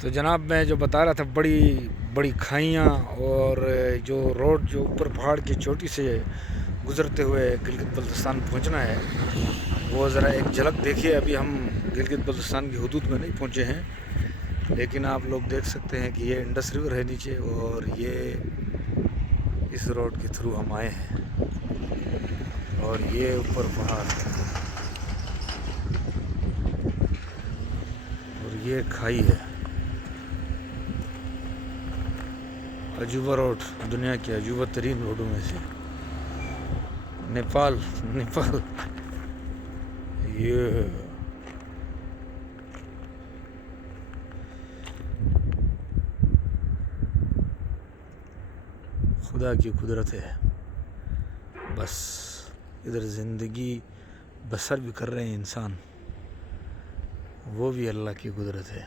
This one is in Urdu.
تو جناب میں جو بتا رہا تھا بڑی بڑی کھائیاں اور جو روڈ جو اوپر پہاڑ کی چوٹی سے گزرتے ہوئے گلگت بلتستان پہنچنا ہے وہ ذرا ایک جھلک دیکھیے. ابھی ہم گلگت بلتستان کی حدود میں نہیں پہنچے ہیں لیکن آپ لوگ دیکھ سکتے ہیں کہ یہ انڈس ریور ہے نیچے اور یہ اس روڈ کے تھرو ہم آئے ہیں اور یہ اوپر پہاڑ اور یہ کھائی ہے. عجوبہ روڈ دنیا کے عجوبہ ترین روڈوں میں سے نیپال. یہ خدا کی قدرت ہے. بس ادھر زندگی بسر بھی کر رہے ہیں انسان, وہ بھی اللہ کی قدرت ہے.